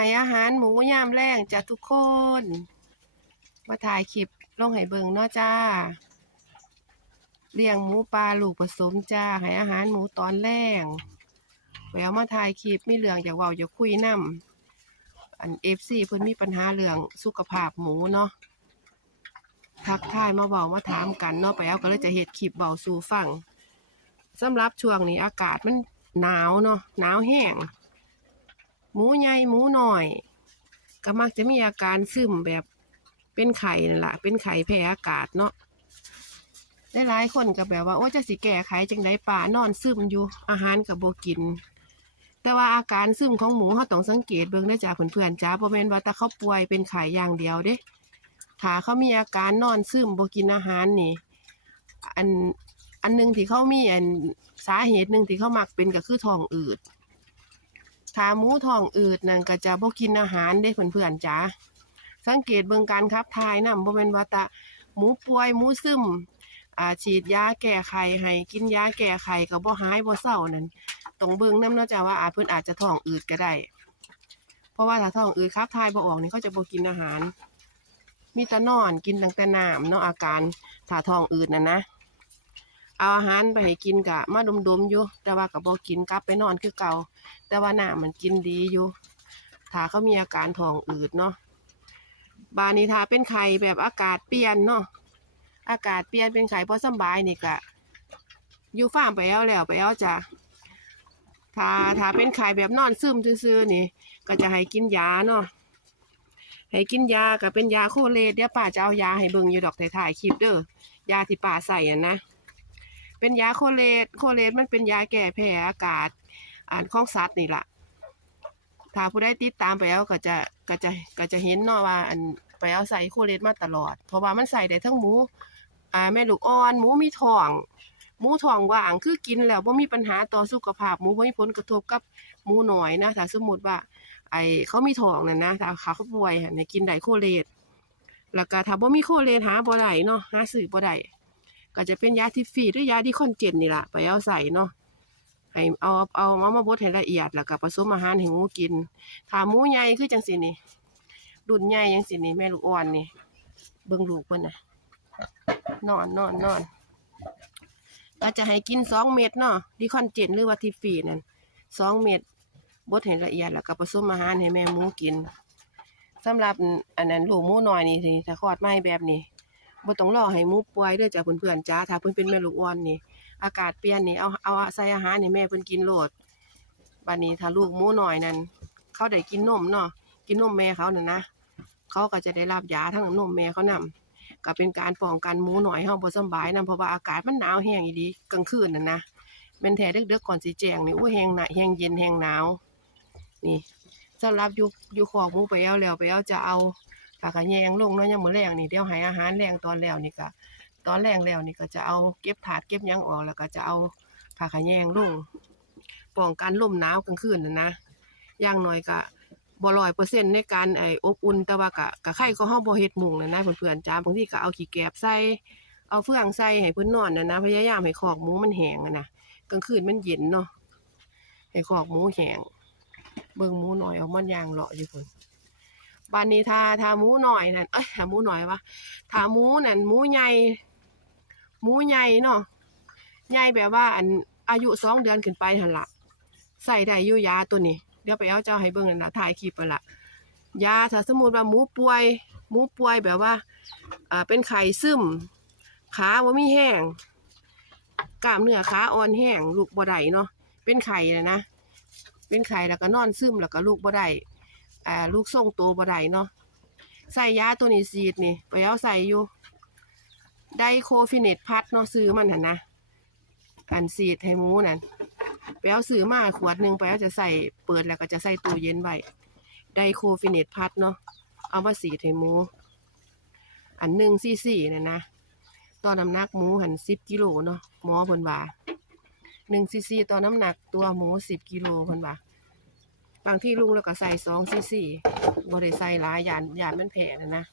ให้อาหารหมูยามแรงจ้ะทุกคน มาถ่ายคลิปลงให้เบิงเนาะจ้า เลี้ยงหมูปลาลูกผสมจ้า ให้อาหารหมูตอนแรงไปเอามาถ่ายคลิปมีเรื่องอยากเว้าอยากคุยนํอัน FC เพิ่นมีปัญหาเรื่องสุขภาพหมูเนาะทักทายมาเบามาถามกันเนาะไปเอาก็เลยจะเฮ็ดคลิปเบาสู่ฟังสำหรับช่วงนี้อากาศมันหนาวเนาะหนาวแห้ง หมูใหญ่หมูน้อย ก็มักจะมีอาการซึมแบบเป็นไข้นั่นแหละเป็นไข้แพ้อากาศเนาะหลายๆคนก็แบบว่าโอ้จะสิแก้ไขจังไดป่านอนซึมอยู่อาหารก็บ่กิน แต่ว่าอาการซึมของหมูเขาต้องสังเกตเบิ่งเด้อจ้าเพื่อนๆจ้าบ่แม่นว่าแต่เขาป่วยเป็นไข้อย่างเดียวเด้ถ้าเขามีอาการนอนซึมโบกินอาหารนี่ อันอันหนึ่งที่เขามีอันสาเหตุหนึ่งที่เขามักเป็นก็คือท้องอืด ถ้าหมูท้องอืดนั่นก็จะบ่กินอาหารเด้เพื่อนๆจ้าสังเกตเบิ่งการขับถ่ายนำบ่แม่นว่าตะหมูป่วยหมูซึมอ่าฉีดยาแก้ไขให้กินยาแก้ไขก็บ่หายบ่เศร้านั่นต้องเบิ่งนำเนาะจ้าว่าอาจเพิ่นอาจจะท้องอืดก็ได้ เพราะว่าถ้าท้องอืดขับถ่ายบ่ออกนี่เขาจะบ่กินอาหาร มีแต่นอนกินตั้งแต่น้ำเนาะอาการถ้าท้องอืดน่ะนะ เอาอาหารไปให้กินกะมาดมๆอยู่ แต่ว่าก็บ่กินกลับไปนอนคือเก่า แต่ว่าหน้ำมันกินดีอยู่ถ้าเขามีอาการท้องอืดเนาะบานนี้ถ้าเป็นไข้แบบอากาศเปลี่ยนเนาะอากาศเปลี่ยนเป็นไข้พอสบายนี่กะอยู่ฟาร์มไปแล้วแล้วไปแล้วจ้ะถ้าถ้าเป็นไข้แบบนอนซึมซื่อๆนี่ ก็จะให้กินยาเนาะให้กินยาก็เป็นยาโคเลตเดี๋ยวป้าจะเอายาให้เบิ่งอยู่ดอกถ่ายคลิปเด้อยาที่ป้าใส่อะนะ เป็นยาโคเลตโคเลตมันเป็นยาแก้แพ้อากาศอ่านข้องสัตว์นี่ล่ะถ้าผู้ได้ติดตามไปแล้วก็จะก็จะก็จะเห็นเนาะว่า อันไปเอาใส่โคเลตมาตลอด เพราะว่ามันใส่ได้ทั้งหมู อ่าแม่ลูกอ่อน หมูมีท้องหมูท้องว่างคือกินแล้วบ่ามีปัญหาต่อสุขภาพหมูบ่มีผลกระทบกับหมูหน้อยนะถ้าสมมติว่า ไอเขามีท้องนั่นนะถ้าเขาเขาป่วยหั่นเนี่ยกินได้โคเลตแล้วก็ถ้าบ่มีโคเลตหาบ่ได้เนาะหาซื้อบ่ได้ ก็จะเป็นยาทิฟฟีหรือยาดีคอนเจนนี่ล่ะไปเอาใส่เนาะให้เอาเอามามาบดให้ละเอียดแล้วก็ผสมอาหารให้หมูกินถ้าหมูใหญ่คือจังซี่นี่รุ่นใหญ่จังซี่นี่แม่ลูกอ่อนนี่เบิ่งลูกเพิ่นนะนอนนอนนอนก็จะให้กินสองเม็ดเนาะดีคอนเจนหรือว่าทิฟฟีนั่นสองเม็ดบดให้ละเอียดแล้วก็ผสมอาหารให้แม่หมูกินสำหรับอันนั้นลูกหมูน้อยนี่สิถ้าคลอดมาให้แบบนี้ บ่ต้องรอให้หมูป่วยเด้อจ้ะเพื่อนๆจ้าถ้าเพิ่นเป็นแม่ลูกอ่อนนี่ อากาศเปลี่ยนนี่เอาเอาใส่อาหารให้แม่เพิ่นกินโลดบัดนี้ถ้าลูกหมูน้อยนั่นเขาได้กินนมเนาะกินนมแม่เขานั่นนะเขาก็จะได้รับยาทั้งนมแม่เขานํก็เป็นการป้องกันหมูน้อยเฮาบ่สบายนํเพราะว่าอากาศมันหนาวแห้งอีหลีกลางคืนนั่นนะแม่นแท้ดึกๆก่อนสิแจ้งนี่โอ้แห้งหนาแห้งเย็นแห้งหนาว นี่สำหรับอยู่อยู่ขอกหมูไปเอาแล้วไปเอาจะเอา ปากกะแยงลงเนาะยามมื้อแรงนี่เดี๋ยวให้อาหารแรงตอนแล้วนี่ก็ตอนแรงแล้วนี่ก็จะเอาเก็บถาดเก็บยังออกแล้วก็จะเอาผักกะแยงลงป้องกันลมหนาวกลางคืนนะนะอย่างน้อยก็บ่ร้อยเปอร์เซ็นต์ในการไอ้อบอุ่นแต่ว่าก็ก็ใครก็เฮาบ่เฮ็ดมุงน่ะนะเพื่อนๆจ้าบางทีก็เอาขี้แกบใส่เอาเฟืองใส่ให้เพิ่นนอนนะนะพยายามให้ขอกหมูมันแห้งนะกลางคืนมันเย็นเนาะให้ขอกหมูแห้งเบิ่งหมูหน่อยเอามันยางเลาะอยู่พุ่น บานนี้ถ้าถ้าหมูหน่อยนั่นเอ้ยถ้าหมูหน่อยวะถ้าหมูนั่นหมูใหญ่หมูใหญ่เนาะใหญ่แบบว่า อันอายุสองเดือนขึ้นไปหันละใส่ได้ยูยาตัวนี้ เดี๋ยวไปเอาเจ้าให้เบิ่งนั่นนะถ่ายคลิปไปละยาถ้าสมมติว่าหมูป่วย หมูป่วยแบบว่าอ่าเป็นไข้ซึมขาว่ามีแห้งกล้ามเนื้อขาอ่อนแห้งลูกบ่ได้เนาะเป็นไข้นะนะเป็นไข้แล้วก็นอนซึมแล้วก็ลูกบ่ได้ อ่าลูกส่งโตบ่ได้เนาะใส่ยาตัวนี้ซีดนี่ ไปเอาใส่อยู่ ไดโคฟิเนตพัดเนาะซื้อมันหันนะอันซีดให้หมูนั่นไปเอาซื้อมาขวดหนึ่งไปเอาจะใส่เปิดแล้วก็จะใส่ตู้เย็นไว้ไดโคฟิเนตพัดเนาะเอามาสีดให้หมู อันหนึ่งซีซีน่ะนะตอนน้ำหนักหมูหันสิบกิโลเนาะหมอเพิ่นว่าหนึ่งซีซีต่อน้ำหนักตัวหมูสิบกิโลเพิ่นว่า บางที่ลุงแล้วก็ใส่สองซีซีบ่ได้ใส่หลายยานยานมันแผ่นะนะ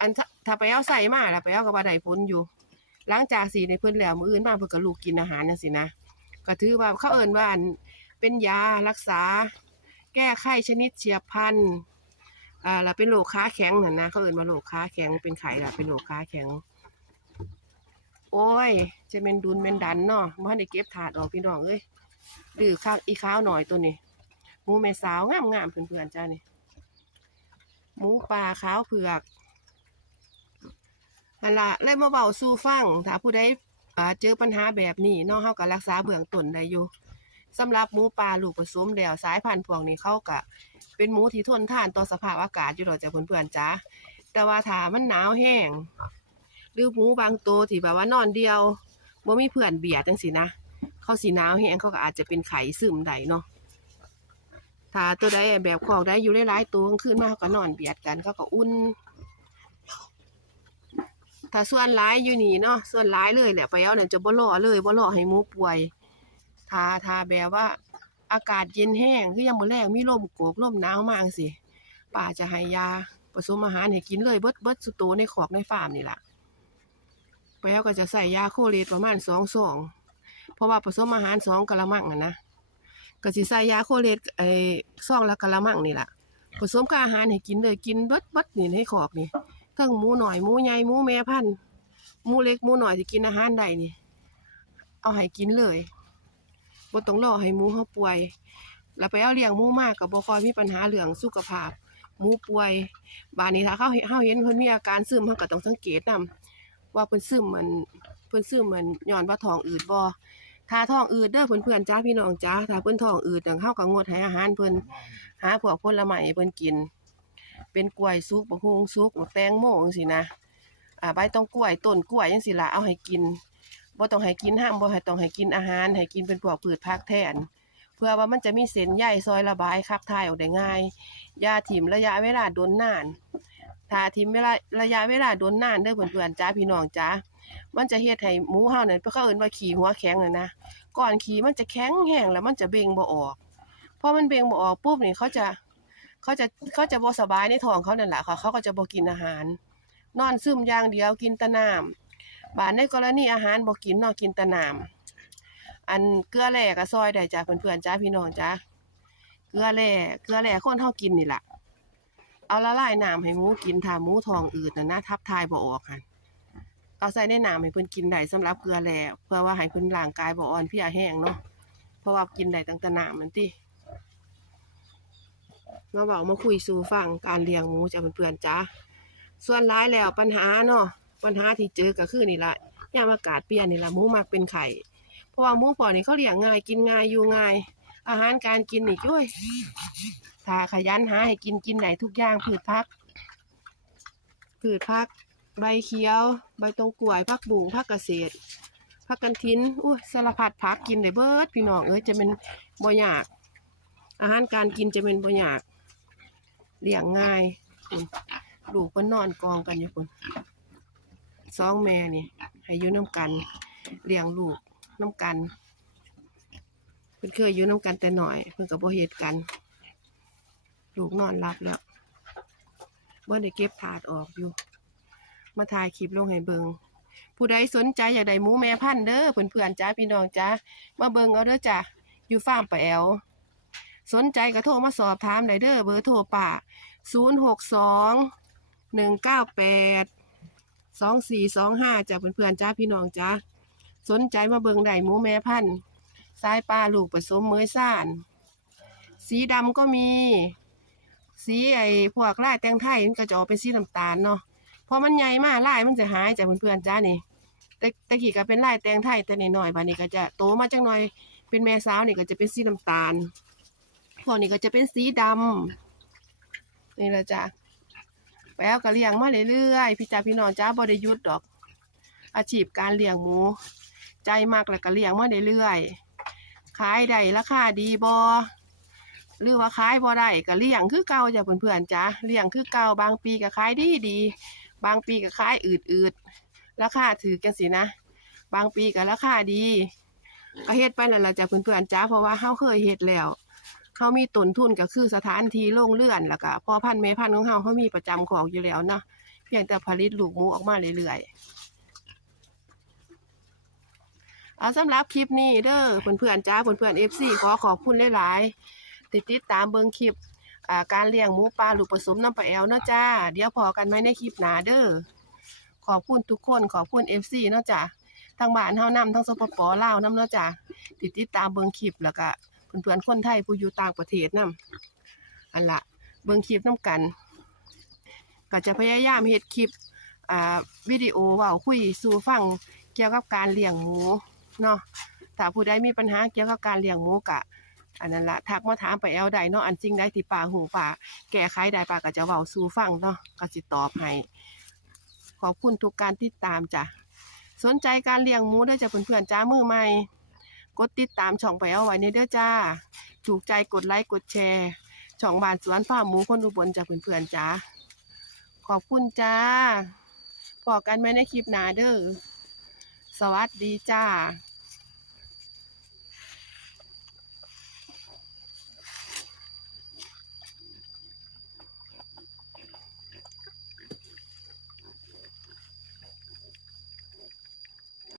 อันถ้าถ้าไปเอาใส่มาแล้วไปเอากับบ่ได้ผลอยู่ หลังจากสีในเพิ่นแล้วมืออื่นมาเพิ่นก็ลูกกินอาหารจังซี่นะก็ถือว่าเขาเอิ้นว่าเป็นยารักษา แก้ไข้ชนิดเฉียบพลันอ่าแล้วเป็นโรคขาแข็งน่ะนะเขาเอ่นว่าโรคขาแข็งเป็นไข้ละเป็นโรคขาแข็ง โอ้ย จะเป็นดุนเป็นดันเนาะบ่ทันได้เก็บถาดออกพี่น้องเอ้ยดื้อคักอีข้าวหน่อยตัวนี้ หมูแม่สาวงามๆเพื่อนๆจ้านี่หมูป่าขาวเผือกนั่นละเลยมาเบาสู่ฟังถ้าผู้ใดเจอปัญหาแบบนี้นาะเฮาก็รักษาเบื้องต้นได้อยู่สำหรับหมูป่าลูกผสมแล้วสายพันธุ์พวกนี้เขาก็เป็นหมูที่ทนทานต่อสภาพอากาศอยู่ดอกจ้ะเพื่อนๆจ้าแต่ว่าถ้ามันหนาวแห้งหรือหมูบางตัวที่แบบว่านอนเดียวบ่มีเพื่อนเบียดจังสินะเขาสีหนาวแห้งเขาก็อาจจะเป็นไข้ซึมได้เนาะ ถ้าตัวใดแบบของได้อยู่หลายๆตัวกลางคืนมาเขาก็นอนเบียดกันเขาก็อุ่นถ้าส่วนร้ายอยู่นี่เนาะส่วนร้ายเลยแหละไปเอาเนี่ยจะบ่รอเลยบ่รอให้หมูป่วยถ้าถ้าแบบว่า อากาศเย็นแห้งคือยังมื้อแรกมีลมโกกลมหนาวมากสิป้าจะให้ยาผสมอาหารให้กินเลยเบิดเบิดสุโตในขอกในฟาร์มนี่ละไปแล้วก็จะใส่ยาโคเลตประมาณสองซองเพราะว่าผสมอาหารสองกะละมังอะนะ ก็สิใส่ยาโคเลตไอ้ซองละกะละมังนี่แหละผสมกับอาหารให้กินเลยกินเบิดเบิดนี่ให้ขอกนี่ทั้งหมูหน่อยหมูใหญ่หมูแม่พันธุ์หมูเล็กหมูหน่อยที่กินอาหารใดนี่ เอาให้กินเลยบ่ต้องรอให้หมูเฮาป่วย แล้วไปเอาเลี้ยงหมูมากก็บ่ค่อยมีปัญหาเรื่องสุขภาพหมูป่วย บาดนี้ถ้าเขาเห็นเฮาเห็นเพิ่นมีอาการซึมเฮาก็ต้องสังเกตนํว่าเพิ่นซึมเหมือนเพิ่นซึมเหมือนย้อนว่าท้องอืดบ่ ถ้าท้องอืดเด้อเพื่อนๆจ้าพี่น้องจ้าถ้าเพิ่อนท้องอืดจังเฮาก็งดให้อาหารเพิ่อนหาพวกผลไม้ให้เพิ่อนกิน เป็นกล้วยสุกบักฮุงสุกแตงโมงซี่นะอ่าใบตองกล้วยต้นกล้วยจังซี่ล่ะเอาให้กินบ่ต้องให้กินห้ามบ่ให้ต้องให้กินอาหาร ให้กินเป็นพวกพืชผักแทน เพื่อว่ามันจะมีเส้นใยซอยระบายขับถ่ายออกได้ง่ายยาถิ่มระยะเวลาโดนนานถ้าทิ่มเวลาระยะเวลาโดนนานเด้อเพื่อนๆจ้าพี่น้องจ้า มันจะเฮ็ดให้หมูเฮานั่นเขาเอิ้นว่าขี้หัวแข็งน่ะนะก่อนขี้มันจะแข็งแห้งแล้วมันจะเบ่งบ่ออกพอมันเบ่งบ่ออกปุ๊บนี่เขาจะเขาจะเขาจะบ่สบายในท้องเขานั่นแหละค่ะเขาก็จะบ่กินอาหาร นอนซึมอย่างเดียวกินแต่น้ำบาดในกรณีอาหารบ่กินนาะกินแต่น้ำอันเกลือแร่ก็ซอยได้จ้าเพื่อนๆจ้าพี่น้องจ้าเกลือแร่เกลือแร่คนเฮากินนี่ล่ะเอาละลายน้ำให้หมูกินถ้าหมูท้องอืดน่ะนะทับทายบ่ออกหั่น เอาใส่ในน้ำให้เพิ่นกินได้สำหรับเกลือแร่เพื่อว่าให้เพิ่นร่างกายบ่อ่อนเพลียแห้งเนาะเพราะว่ากินได้ตั้งแต่น้ำมันติมาเว้ามาคุยสู่ฟังการเลี้ยงหมูจ้ะเพื่อนๆจ้าส่วนร้ายแล้วปัญหาเนาะปัญหาที่เจอก็คือนี่ละยามอากาศเปลี่ยนนี่ละหมูมักเป็นไข้เพราะว่าหมูปอนี่เขาเลี้ยงง่ายกินง่ายอยู่ง่าย อาหารการกินนี่โอ้ยถ้าขยันหาให้กินกินได้ทุกอย่างพืชผักพืชผัก ใบเขียว ใบตองกล้วยผักบุ้งผักเกษตรผักกันทินอุ้ยสารพัดผักกินได้เบิดพี่น้องเอ้ยจะเป็นบ่ยาก อาหารการกินจะเป็นบ่ยากเลี้ยงง่ายลูกเพิ่นนอนกองกันอยู่พุ่นสองแม่นี่ให้อยู่น้ำกันเลี้ยงลูกน้ำกันเพิ่นเคยอยู่น้ำกันแต่หน่อย เพิ่นก็บ่เฮ็ดกัน ลูกนอนรับแล้วบ่ได้เก็บถาดออกอยู่ มาถ่ายคลิปลงให้เบิงผู้ใดสนใจอยากได้หมูแม่พันธุ์เด้อเพื่อนๆจ้าพี่น้องจ้ามาเบิงเอาเด้อจ้ะอยู่ฟาร์มปะแอวสนใจก็โทรมาสอบถามได้เด้อเบอร์โทรป่า0 6 2 1 9 8 2 4 2 5จ้ะเพื่อนๆจ้าพี่น้องจ้าสนใจมาเบิงได้หมูแม่พันธุ์สายปลาลูกผสมเมยซ่าน สีดำก็มี สีไอ้พวกลายแตงไทยมันก็จะออกเป็นสีน้ำตาลเนาะ พอมันใหญ่มากลายมันจะหายจากเพื่อนๆจ้านี่แต่แต่กี้ก็เป็นลายแตงไทยแต่น้อยบานี้ก็จะโตมาจังหน่อย เป็นแม่สาวนี่ก็จะเป็นสีน้ำตาลพวกนี้ก็จะเป็นสีดำนี่ละจ้ะแป้วก็เลี้ยงมาเรื่อยๆพี่จ้าพี่น้องจ้าบ่ได้ยุดดอก อาชีพการเลี้ยงหมู ใจมากแล้วก็เลี้ยงมาเรื่อยๆขายได้ราคาดีบ่หรือว่าขายบ่ได้ก็เลี้ยงคือเก่าจ้ะเพื่อนๆจ้ะเลี้ยงคือเก่าบางปีก็ขายดีดี บางปีก็ขายอืดๆราคาถือกันสินะ บางปีก็ราคาดีก็เฮ็ดไปนั่นล่ะจ้ะเพื่อนๆจ้ะเพราะว่าเฮาเคยเฮ็ดแล้วเฮามีต้นทุนก็คือสถานที่โรงเรือนแล้วก็พ่อพันธุ์แม่พันธุ์ของเฮาเฮามีประจำของอยู่แล้วเนาะเพียงแต่ผลิตลูกหมูออกมาเรื่อยๆเอาสำหรับคลิปนี้เด้อเพื่อนๆจ้าเพื่อนๆ FC ขอขอบคุณหลายๆติดติดตามเบิ่งคลิป การเลี้ยงหมูปลาลูกผสมน้ำปลาแอลเนาะจ้า เดี๋ยวพอกันไหมในคลิปหนาเด้อขอบคุณทุกคนขอบคุณ FC เนาะจ้าทั้งบ้านเฮานำทั้งสปปลาวนํเนาะจ้าติดติดตามเบิ่งคลิปแล้วก็เพื่อนๆคนไทยผู้อยู่ต่างประเทศนํอันละเบิ่งคลิปนํกัน ก็จะพยายามเฮ็ดคลิปอ่าวิดีโอว้าคุยสู่ฟังเกี่ยวกับการเลี้ยงหมูเนาะถ้าผู้ใดมีปัญหาเกี่ยวกับการเลี้ยงหมูกะ อันนั้นละทักมาถามไปแอลใดเนาะอันจริงได้ที่ป่าหูป่าแก้ไขได้ป่าก็จะเว้าสู่ฟังเนาะก็สิตอบให้ขอบคุณทุกการติดตามจ้ะสนใจการเลี้ยงหมูด้อจ้ะเพื่อนๆจ้ามือใหม่ กดติดตามช่องไปเอาไว้ในเด้อจ้าถูกใจกดไลค์กดแชร์ ช่องบ้านสวนฟาร์มหมูคนอุบลจ้ะเพื่อนๆจ้าขอบคุณจ้าพอกันไหมในคลิปหน้าเด้อสวัสดีจ้า